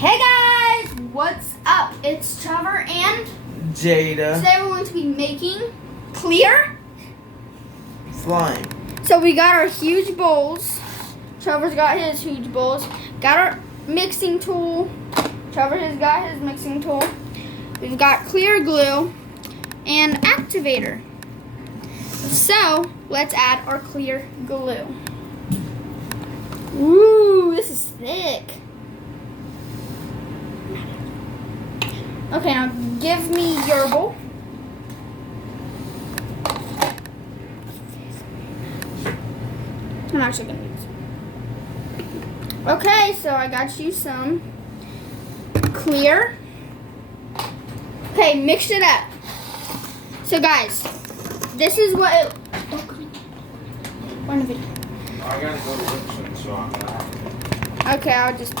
Hey guys, what's up? It's Trevor and Jada. Today we're going to be making clear slime. So we got our huge bowls. Trevor's got his huge bowls. Got our mixing tool. Trevor has got his mixing tool. We've got clear glue and activator. So let's add our clear glue. Ooh, this is thick. Okay, now give me your bowl. I'm actually gonna use it. Okay, so I got you some clear. Okay, mix it up. So guys, this is what it. One video. I gotta go to Richmond, so I'm gonna. Okay, I'll just.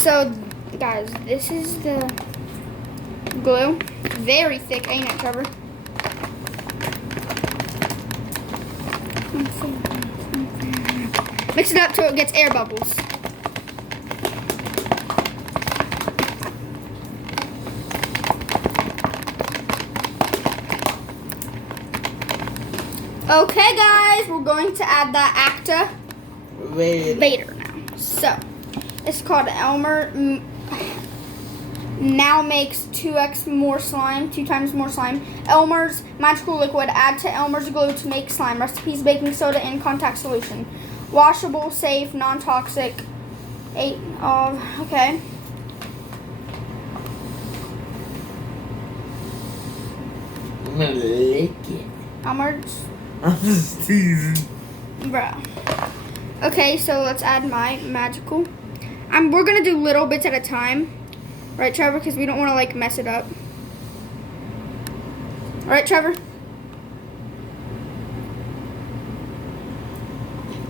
So, guys, this is the glue. Very thick, ain't it, Trevor? Mix it up till it gets air bubbles. Okay, guys, we're going to add that activator now. So, it's called Elmer. Now makes 2x more slime, 2 times more slime. Elmer's magical liquid. Add to Elmer's glue to make slime. Recipes: baking soda in contact solution. Washable, safe, non-toxic. 8 of okay. I'm gonna lick it. Elmer's. I'm just teasing. Bro. Okay, so let's add my magical. We're gonna do little bits at a time. Right, Trevor? Because we don't want to like mess it up. Alright, Trevor?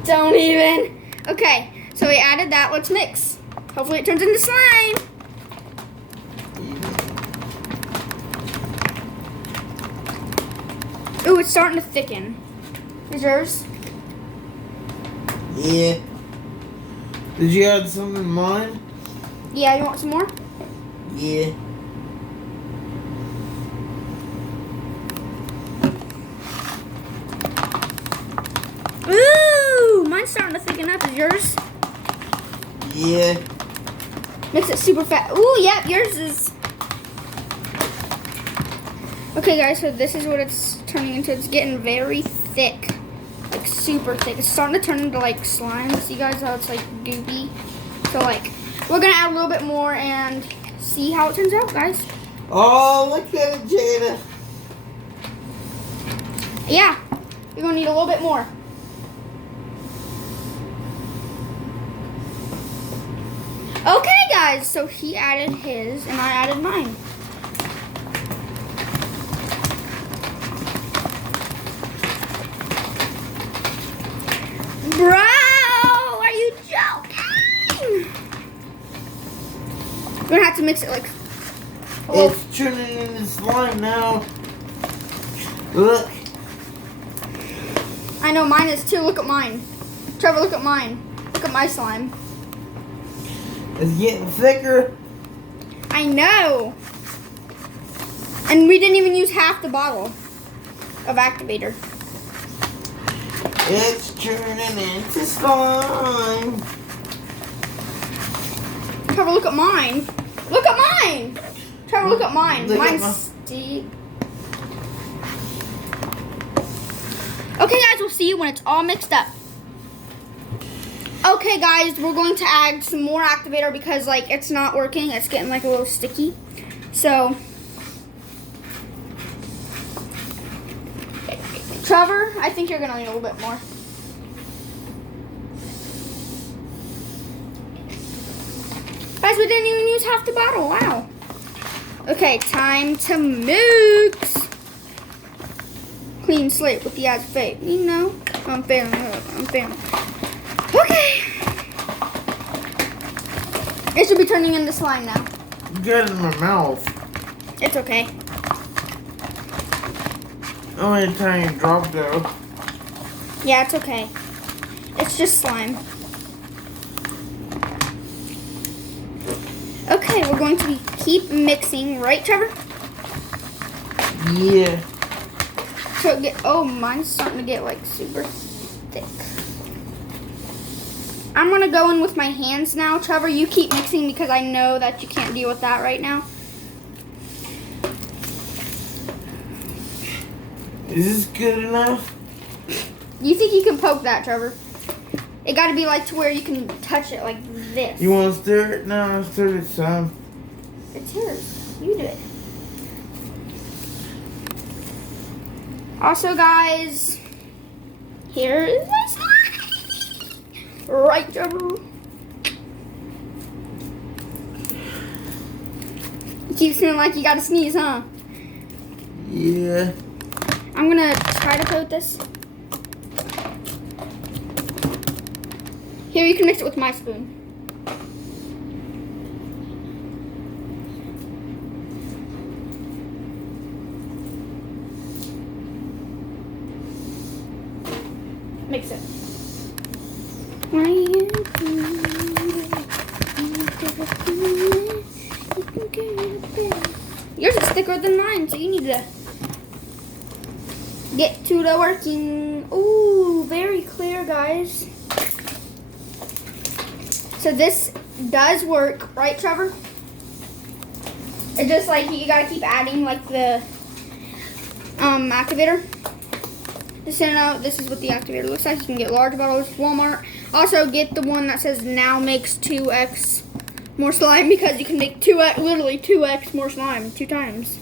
Don't even. Okay, so we added that. Let's mix. Hopefully it turns into slime. Ooh, it's starting to thicken. Is yours? Yeah. Did you add some in mine? Yeah, you want some more? Yeah. Ooh, mine's starting to thicken up. Is yours? Yeah. Mix it super fast. Ooh, yep, yours is. Okay, guys, so this is what it's turning into. It's getting very thick. Like, super thick. It's starting to turn into, like, slime. See, guys, how it's, like, goopy? So, like, we're going to add a little bit more and see how it turns out, guys. Oh, look at it, Jada. Yeah, you're going to need a little bit more. Okay, guys, so he added his and I added mine. Bro, are you joking? We're gonna have to mix it like. It's turning into slime now. Look. I know mine is too. Look at mine. Trevor, look at mine. Look at my slime. It's getting thicker. I know. And we didn't even use half the bottle of activator. It's turning into slime. Trevor, look at mine. Look at mine. Trevor, look at mine. Look at Mine's deep. Okay, guys, we'll see you when it's all mixed up. Okay, guys, we're going to add some more activator because, like, it's not working. It's getting, like, a little sticky. So, Trevor, I think you're going to need a little bit more. Guys, we didn't even use half the bottle. Wow. Okay, time to mix. Clean slate with the eyes of fate. You know, I'm failing. Okay. It should be turning into slime now. Get it in my mouth. It's okay. Only a tiny drop though. Yeah, it's okay. It's just slime. Okay, we're going to keep mixing, right, Trevor? Yeah. So oh, mine's starting to get like super thick. I'm gonna go in with my hands now. Trevor, you keep mixing because I know that you can't deal with that right now. Is this good enough? You think you can poke that, Trevor? It gotta be like to where you can touch it like this. You want to stir it? No, I'll stir it some. It's yours. You do it. Also, guys, here is my slime. Right, Trevor? You keep feeling like you gotta sneeze, huh? Yeah. I'm gonna try to coat this. Here, you can mix it with my spoon. Mix it. Yours is thicker than mine, so you need to get to the working. Ooh, very clear, guys. So this does work, right, Trevor? It's just like you gotta keep adding like the activator. Just so you know, this is what the activator looks like. You can get large bottles, Walmart. Also get the one that says now makes 2x more slime because you can make literally 2x more slime, 2 times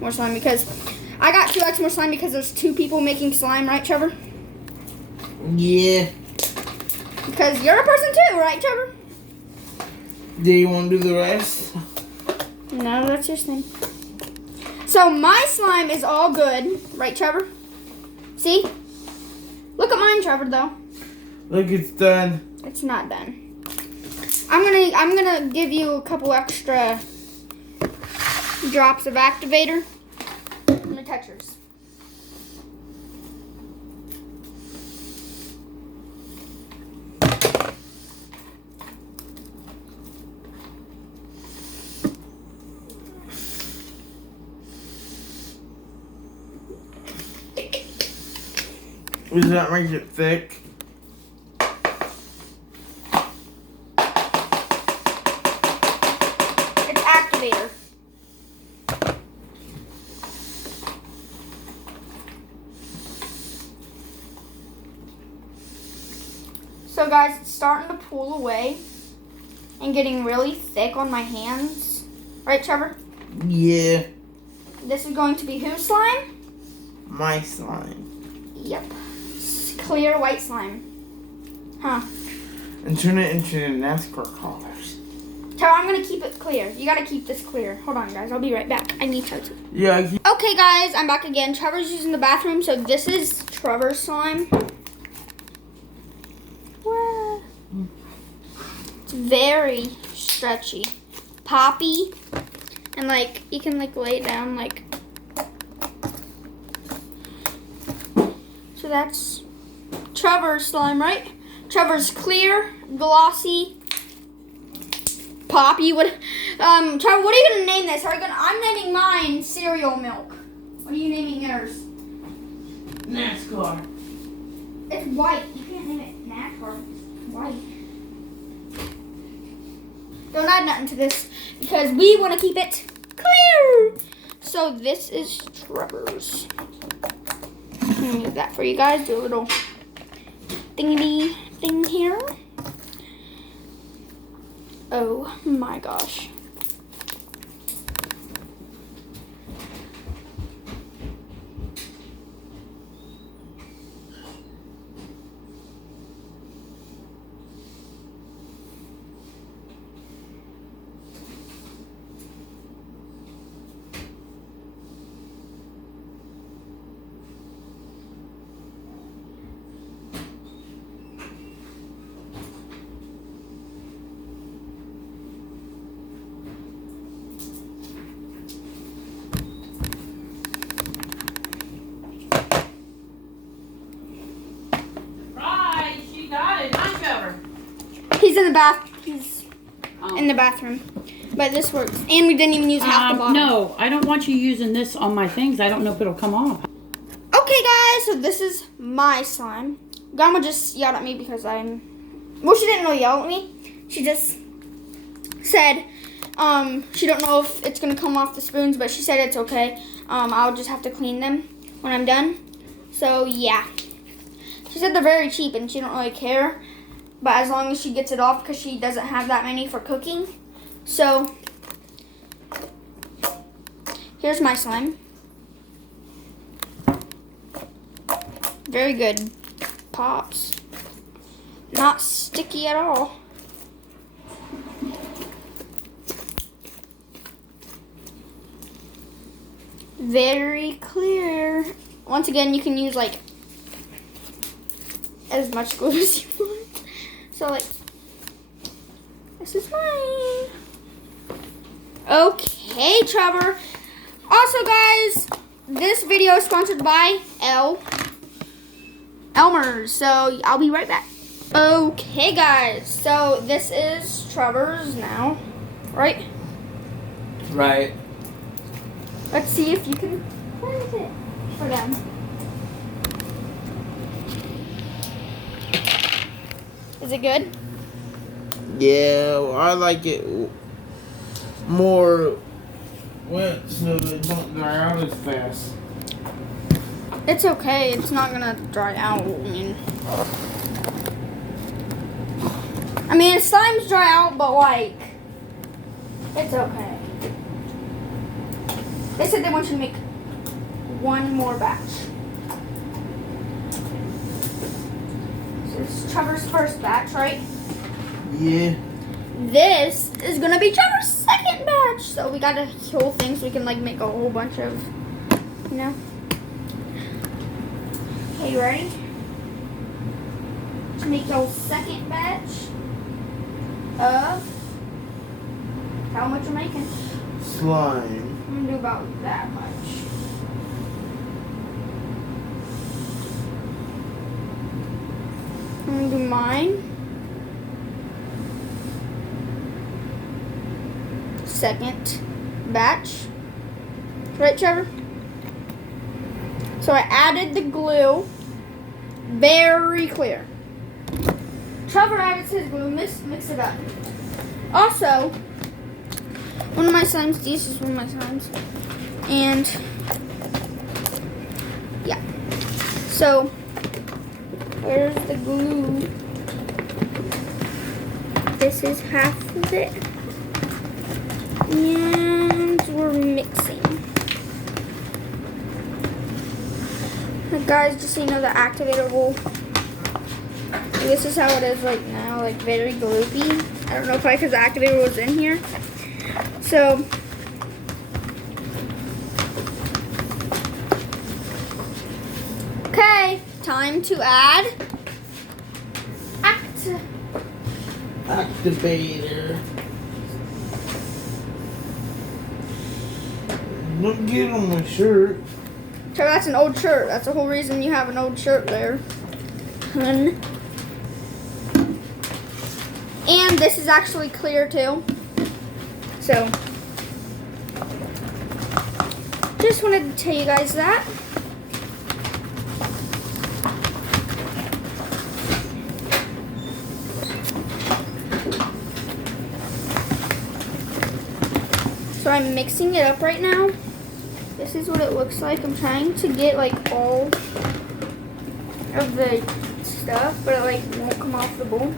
more slime because I got 2x more slime because there's 2 people making slime, right, Trevor? Yeah. Because you're a person too, right, Trevor? Do you want to do the rest? No, that's your thing. So my slime is all good, right, Trevor? See? Look at mine, Trevor, though. Look, it's done. It's not done. I'm gonna give you a couple extra drops of activator. I'm gonna touch yours. Does that make it thick? It's activator. So guys, it's starting to pull away and getting really thick on my hands. Right, Trevor? Yeah. This is going to be whose slime? My slime. Yep. Clear white slime. Huh. And turn it into the NASCAR colors. Trevor, I'm gonna keep it clear. You gotta keep this clear. Hold on, guys. I'll be right back. I need to. Yeah. Okay, guys. I'm back again. Trevor's using the bathroom, so this is Trevor's slime. Wow. It's very stretchy, poppy, and like you can like lay it down like. So that's Trevor's slime, right? Trevor's clear, glossy, poppy. What? Trevor, what are you gonna name this? I'm naming mine cereal milk. What are you naming yours? NASCAR. It's white. You can't name it NASCAR. It's white. Don't add nothing to this because we want to keep it clear. So this is Trevor's. I'm gonna move that for you guys. Do a little thingy thing here. Oh my gosh. He's in the bath. He's in the bathroom. But this works. And we didn't even use half the bottle. No, I don't want you using this on my things. I don't know if it'll come off. Okay, guys, so this is my slime. Grandma just yelled at me because well, she didn't really yell at me. She just said she don't know if it's going to come off the spoons, but she said it's okay. I'll just have to clean them when I'm done. So, yeah. She said they're very cheap and she don't really care. But as long as she gets it off, because she doesn't have that many for cooking. So, here's my slime. Very good. Pops. Not sticky at all. Very clear. Once again, you can use like as much glue as you want. So like, this is mine. Okay, Trevor. Also, guys, this video is sponsored by Elmer. So I'll be right back. Okay, guys. So this is Trevor's now, right? Right. Let's see if you can plant it for them. Is it good? Yeah, well, I like it more wet so that it don't dry out as fast. It's okay. It's not gonna dry out. I mean, slimes dry out, but like, it's okay. They said they want you to make one more batch. So this is Trevor's first batch, right? Yeah. This is gonna be Trevor's second batch. So we got a whole thing so we can like make a whole bunch of, you know. Okay, you ready? To make your second batch of how much you're making? Slime. I'm gonna do about that much. I'm gonna do mine. Second batch. Right, Trevor? So I added the glue. Very clear. Trevor added his glue. Mix it up. Also, one of my slimes. This is one of my slimes. And yeah. So where's the glue? This is half of it. And we're mixing. Guys, just so you know, the activator will. This is how it is right now, like very gloopy. I don't know if because the activator was in here. So, okay, time to add Activator. Don't get on my shirt. So that's an old shirt. That's the whole reason you have an old shirt there. And this is actually clear too. So, just wanted to tell you guys that. So I'm mixing it up right now. This is what it looks like. I'm trying to get like all of the stuff, but it like won't come off the bowl.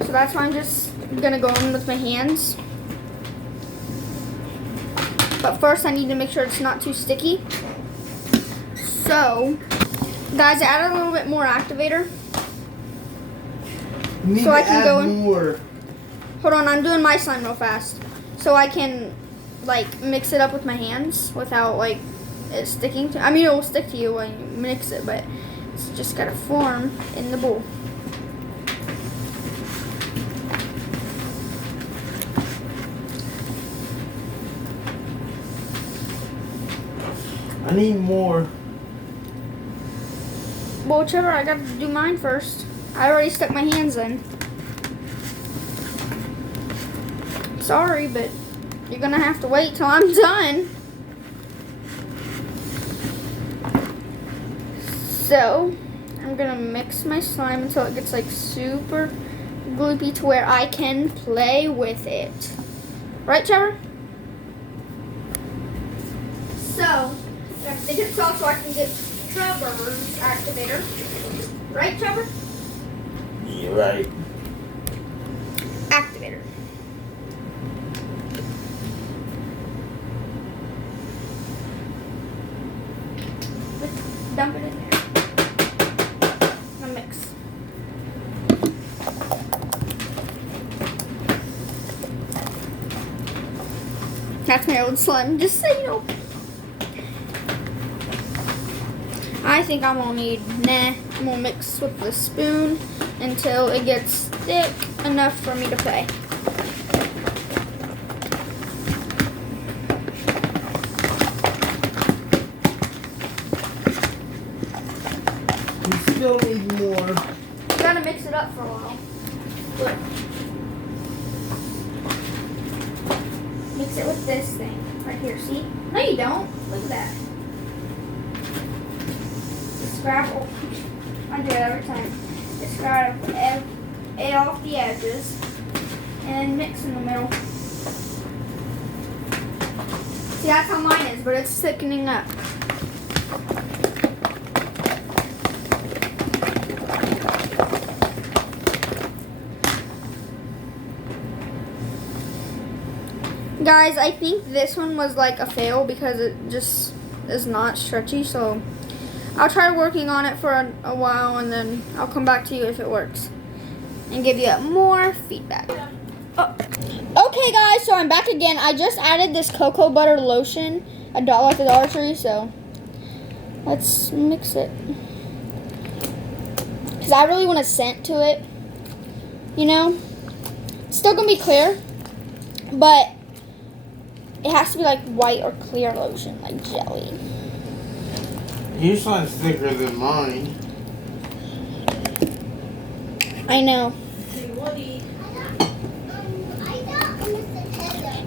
So that's why I'm just gonna go in with my hands. But first I need to make sure it's not too sticky. So, guys, I added a little bit more activator. You need So to I can add go in. more. Hold on, I'm doing my slime real fast. So I can like mix it up with my hands without like it sticking to. I mean, it will stick to you when you mix it, but it's just gotta form in the bowl. I need more. Well, Trevor, I gotta do mine first. I already stuck my hands in. Sorry, but you're gonna have to wait till I'm done. So, I'm gonna mix my slime until it gets like super gloopy to where I can play with it. Right, Trevor? So, I'm gonna stick it off so I can get Trevor's activator. Right, Trevor? Yeah, right. Activator. Dump it in there. Now mix. That's my old slime, just so you know. I think I'm gonna need, I'm gonna mix with the spoon until it gets thick enough for me to play. You still need more. You gotta mix it up for a while. Look. Mix it with this thing right here, see? No, you don't. Look at that. Scrabble. I do it every time. Just scrabble it off the edges and mix in the middle. See, that's how mine is, but it's thickening up. Guys, I think this one was like a fail because it just is not stretchy, so I'll try working on it for a while and then I'll come back to you if it works and give you more feedback. Oh. Okay guys, so I'm back again. I just added this cocoa butter lotion, $1 at the Dollar Tree, so let's mix it. Because I really want a scent to it, you know? It's still going to be clear, but it has to be like white or clear lotion, like jelly. Your slime's thicker than mine. I know.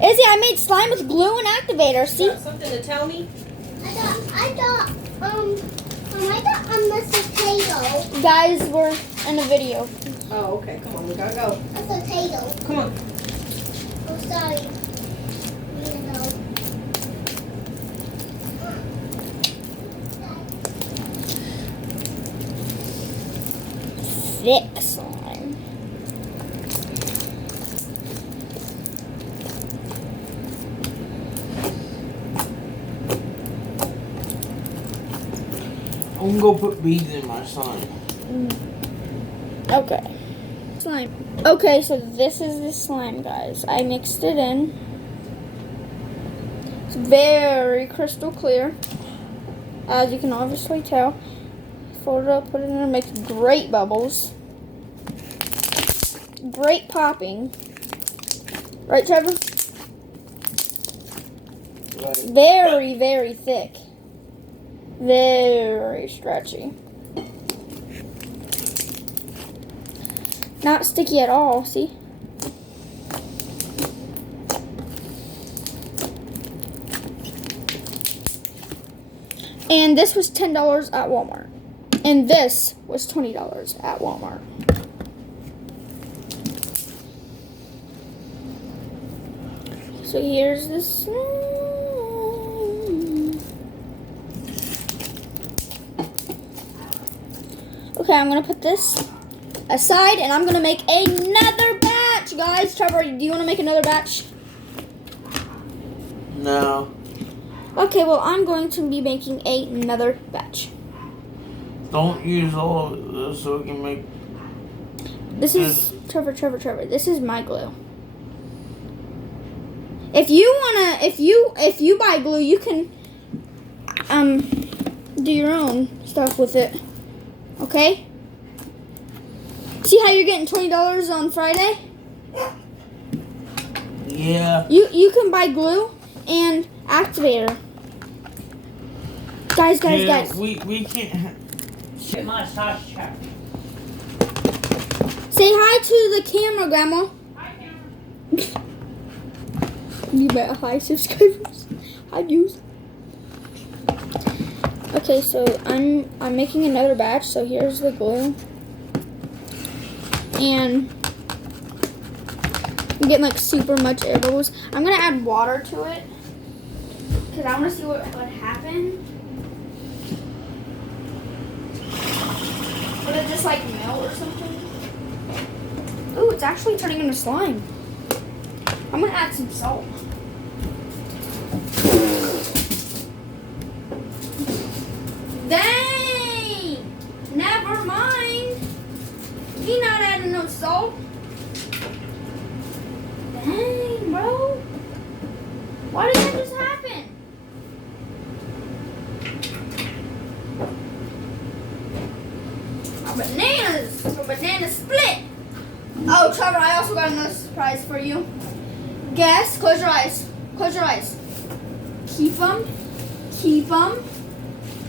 Izzy, I made slime with glue and activator. See? Got something to tell me? I thought I'm a potato. Guys, we're in a video. Oh, okay. Come on, we gotta go. A potato. Come on. Oh, sorry. Thick slime. I'm gonna go put beads in my slime. Okay. Slime. Okay, so this is the slime, guys. I mixed it in. It's very crystal clear, as you can obviously tell. Fold it up, put it in there, makes great bubbles. Great popping. Right, Trevor? Right. Very, very thick. Very stretchy. Not sticky at all, see? And this was $10 at Walmart. And this was $20 at Walmart. So here's the slime. Okay, I'm gonna put this aside and I'm gonna make another batch, guys. Trevor, do you wanna make another batch? No. Okay, well, I'm going to be making another batch. Don't use all of this so we can make. This is Trevor. This is my glue. If you wanna, if you buy glue, you can do your own stuff with it. Okay? See how you're getting $20 on Friday? Yeah. You can buy glue and activator. Guys. We can't. Get my sauce check. Say hi to the camera, Grandma. Hi, Cameron. You bet. Hi, subscribers. Hi, views. Okay, so I'm making another batch. So here's the glue, and I'm getting like super much air bubbles. I'm gonna add water to it because I want to see what would happen. Would it just like melt or something? Ooh, it's actually turning into slime. I'm gonna add some salt. Dang! Never mind. He not adding no salt. Dang, bro. Why did that just happen? A bananas. A banana split. Oh, Trevor, I also got another surprise for you. Guess. Close your eyes. Close your eyes. Keep them. Keep them.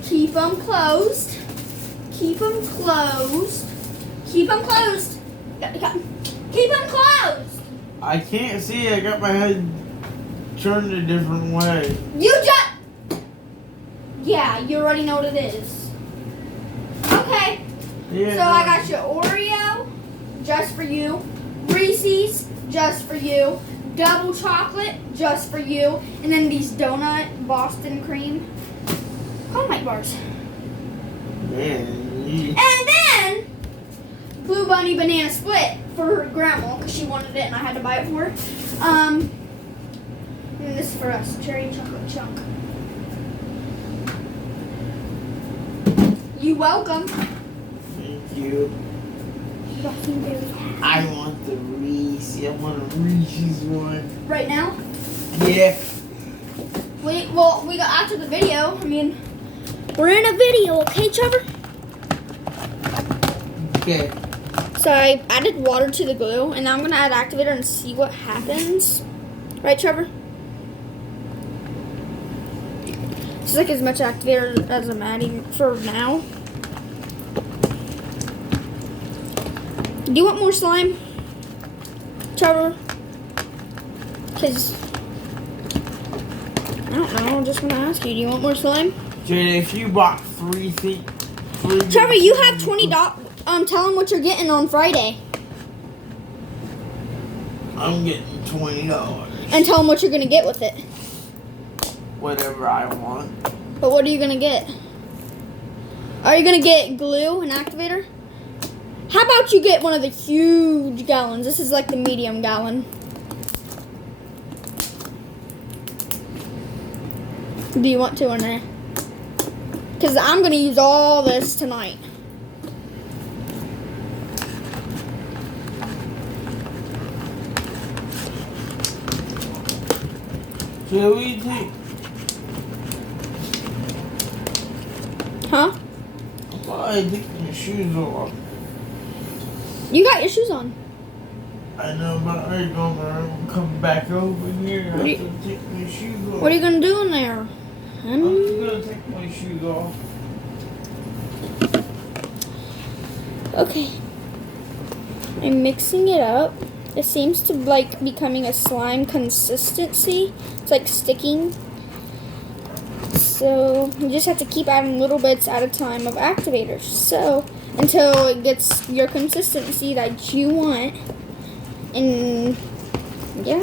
Keep them closed. Keep them closed. Keep them closed. Keep them closed. I can't see. I got my head turned a different way. You just... Yeah, you already know what it is. Okay. Yeah. So I got your Oreo, just for you. Reese's, just for you. Double chocolate, just for you. And then these donut Boston cream. Calamite bars. Man, And then Blue Bunny banana split for her grandma because she wanted it and I had to buy it for her. And this is for us, cherry chocolate chunk. You welcome. thank you. I want the Reese. I want a Reese's one. Right now? Yeah. We got after the video. I mean, we're in a video, okay, Trevor? Okay. So I added water to the glue, and now I'm gonna add activator and see what happens. Right, Trevor? This is like as much activator as I'm adding for now. Do you want more slime, Trevor? Because I don't know. I'm just gonna ask you. Do you want more slime? Jada, if you bought three Trevor, you have $20. Tell them what you're getting on Friday, I'm getting $20. and tell them what you're gonna get with it. Whatever I want. But what are you gonna get? Are you gonna get glue and activator? How about you get one of the huge gallons? This is like the medium gallon. Do you want to or not? Because I'm gonna use all this tonight. So what do you think? Huh? Why I take my shoes off? You got your shoes on. I know, but I'm gonna come back over here. I What do you- have to take my shoes off. What are you gonna do in there? I'm just gonna take my shoes off. Okay. I'm mixing it up. It seems to like becoming a slime consistency. It's like sticking. So you just have to keep adding little bits at a time of activators. So until it gets your consistency that you want. And yeah.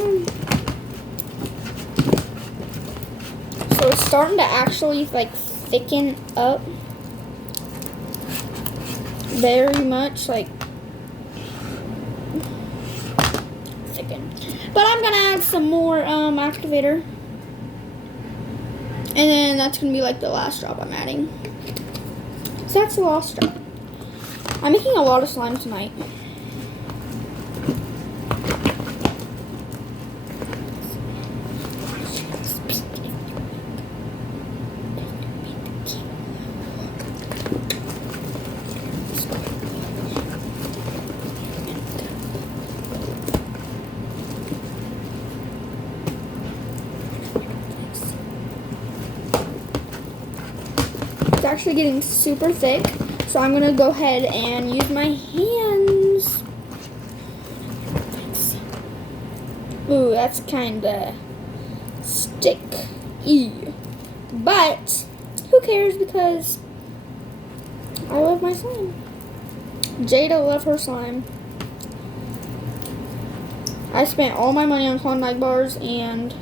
So it's starting to actually like thicken up very much, like thicken. But I'm gonna add some more activator. And then that's gonna be like the last drop I'm adding. So that's the last drop. I'm making a lot of slime tonight. It's actually getting super thick, so I'm gonna go ahead and use my hands. Ooh, that's kinda sticky. But who cares because I love my slime. Jada loves her slime. I spent all my money on Klondike bars and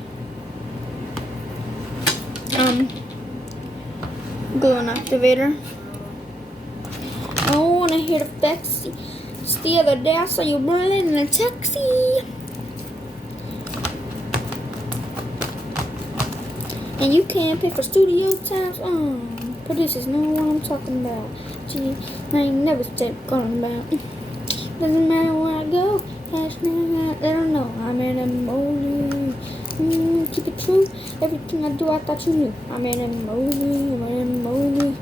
glue and activator. Oh, and I hear the taxi. It's the other day I saw you running in a taxi. And you can't pay for studio times. Producers know what I'm talking about. Gee, I ain't never stepped going about. Doesn't matter where I go. Last night I don't know. I'm in a mood. Keep it true. Everything I do, I thought you knew. I'm in a mood. I'm in a mood.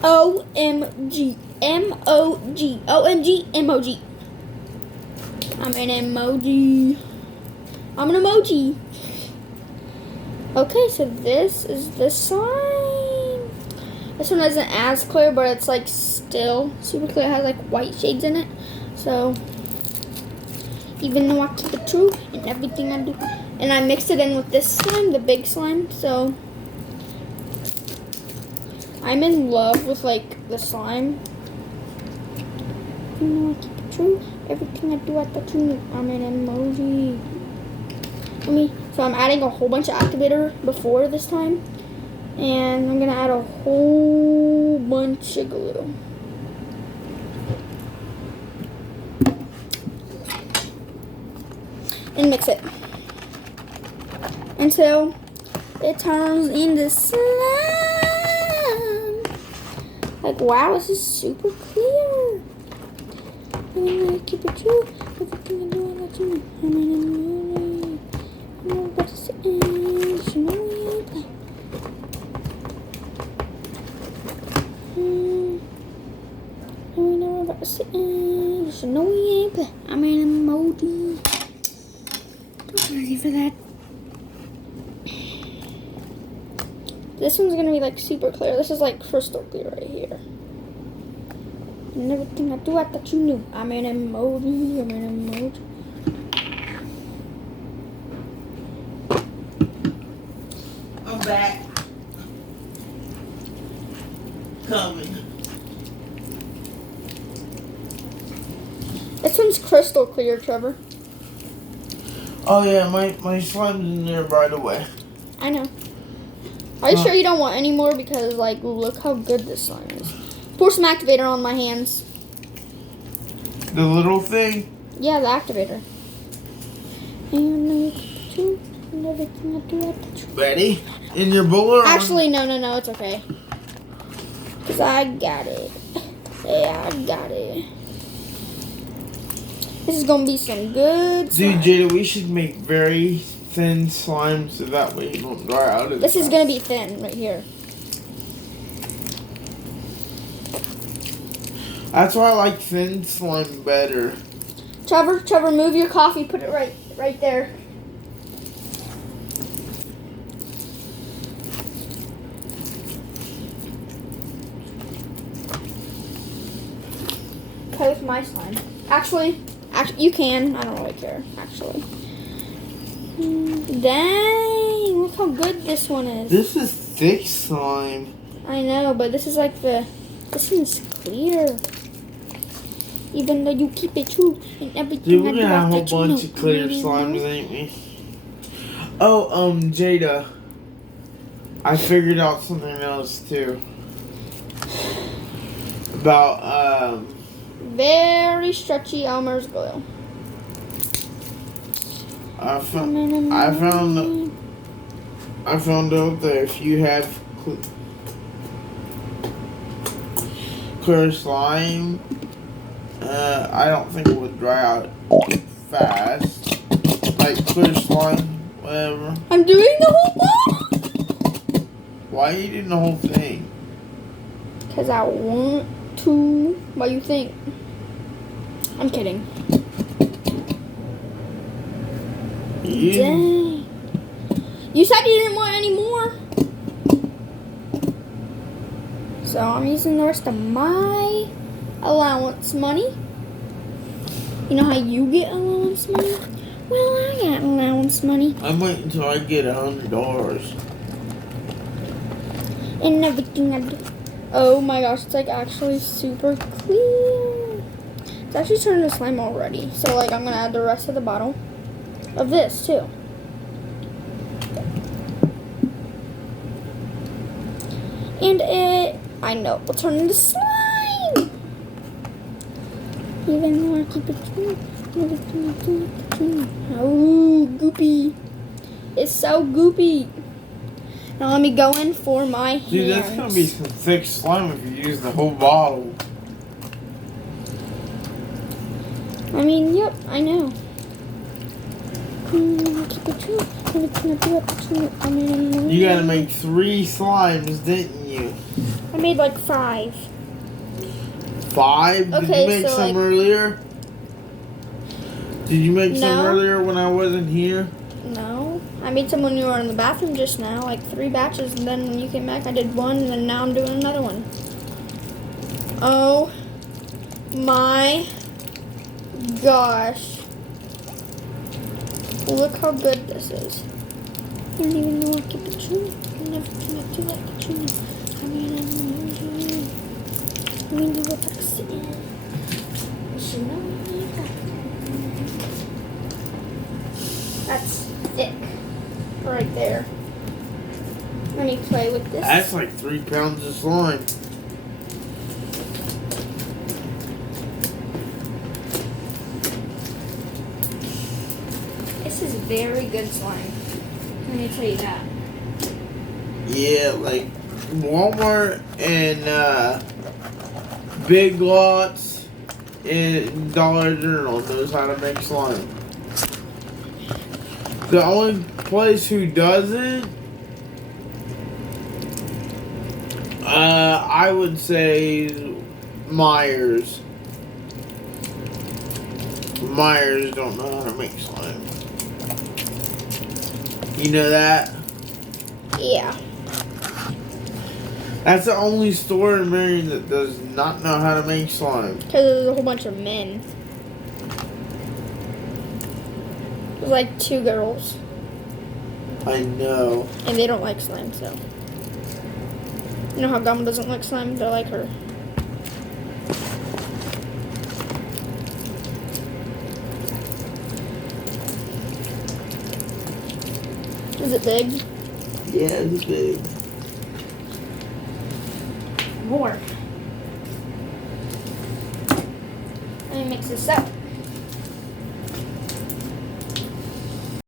OMG. M-O-G. OMG. M-O-G. I'm an emoji. I'm an emoji. Okay, so this is the slime. This one isn't as clear, but it's like still super clear. It has like white shades in it. So even though I keep it true in everything I do, and I mixed it in with this slime, the big slime. So I'm in love with like the slime. Even though I keep it true, everything I do, I thought you knew. I'm an emoji. So I'm adding a whole bunch of activator before this time. And I'm gonna add a whole bunch of glue. And mix it until it turns into slime. Like, wow, this is super clear. I'm gonna keep it true. Everything I do, I let you know. I'm an emoji. I'm about to say, you know we ain't playing. I'm about to say, you know we ain't playing. I'm an emoji. Ready for that? This one's gonna be like super clear. This is like crystal clear right here. And everything I do, I thought you knew. I'm an emoji. I'm an emoji. I'm back. Coming. This one's crystal clear, Trevor. Oh yeah, my slime's in there right away. I know. Are you sure you don't want any more? Because, like, look how good this slime is. Pour some activator on my hands. The little thing? Yeah, the activator. And everything I do, Ready? In your bowl or actually, no, it's okay. Because I got it. Yeah, I got it. This is going to be some good slime. Dude, Jada, we should make very thin slime so that way it won't dry out. This is going to be thin right here. That's why I like thin slime better. Trevor, move your coffee. Put it right there. Okay, with my slime. Actually, you can. I don't really care, actually. Dang, look how good this one is. This is thick slime. I know, but this is like this one's clear. Even though you keep it true and everything. Dude, we're gonna have a whole bunch of clear slimes, ain't we? Oh, Jada. I figured out something else too. About, very stretchy Elmer's glue. I found out that if you have clear slime, I don't think it would dry out fast. Like clear slime, whatever. I'm doing the whole thing. Why are you doing the whole thing? Because I want to. What do you think? I'm kidding. Dang. You said you didn't want any more. So I'm using the rest of my allowance money. You know how you get allowance money? Well, I got allowance Christmas money. I'm waiting until I get $100. And everything I do. Oh my gosh, it's like actually super clear. It's actually turning to slime already. So like I'm gonna add the rest of the bottle of this too. And I know, will turn into slime. Even more, keep it true. Oh, goopy. It's so goopy. Now let me go in for my hands. Dude, that's gonna be some thick slime if you use the whole bottle. I mean, yep, I know. Keep it true. You gotta make 3 slimes, didn't you? I made like 5. 5? Did Okay, you make so, some like- earlier? Did you make some No. earlier when I wasn't here? No. I made some when you were in the bathroom just now, like 3 batches, and then when you came back I did 1, and then now I'm doing another one. Oh my gosh. Look how good this is. I don't even know what to keep it true. I'm never gonna do like the true. I mean, do what I see. You should know that. That's thick. Right there. Let me play with this. That's like 3 pounds of slime. This is very good slime. Let me tell you that. Yeah, like Walmart and Big Lots and Dollar General knows how to make slime. The only place who doesn't, I would say Myers. Myers don't know how to make slime. You know that? Yeah. That's the only store in Marion that does not know how to make slime. Because there's a whole bunch of men. There's like 2 girls. I know. And they don't like slime, so. You know how Gumma doesn't like slime? They're like her. Is it big? Yeah, it's big. More. Let me mix this up.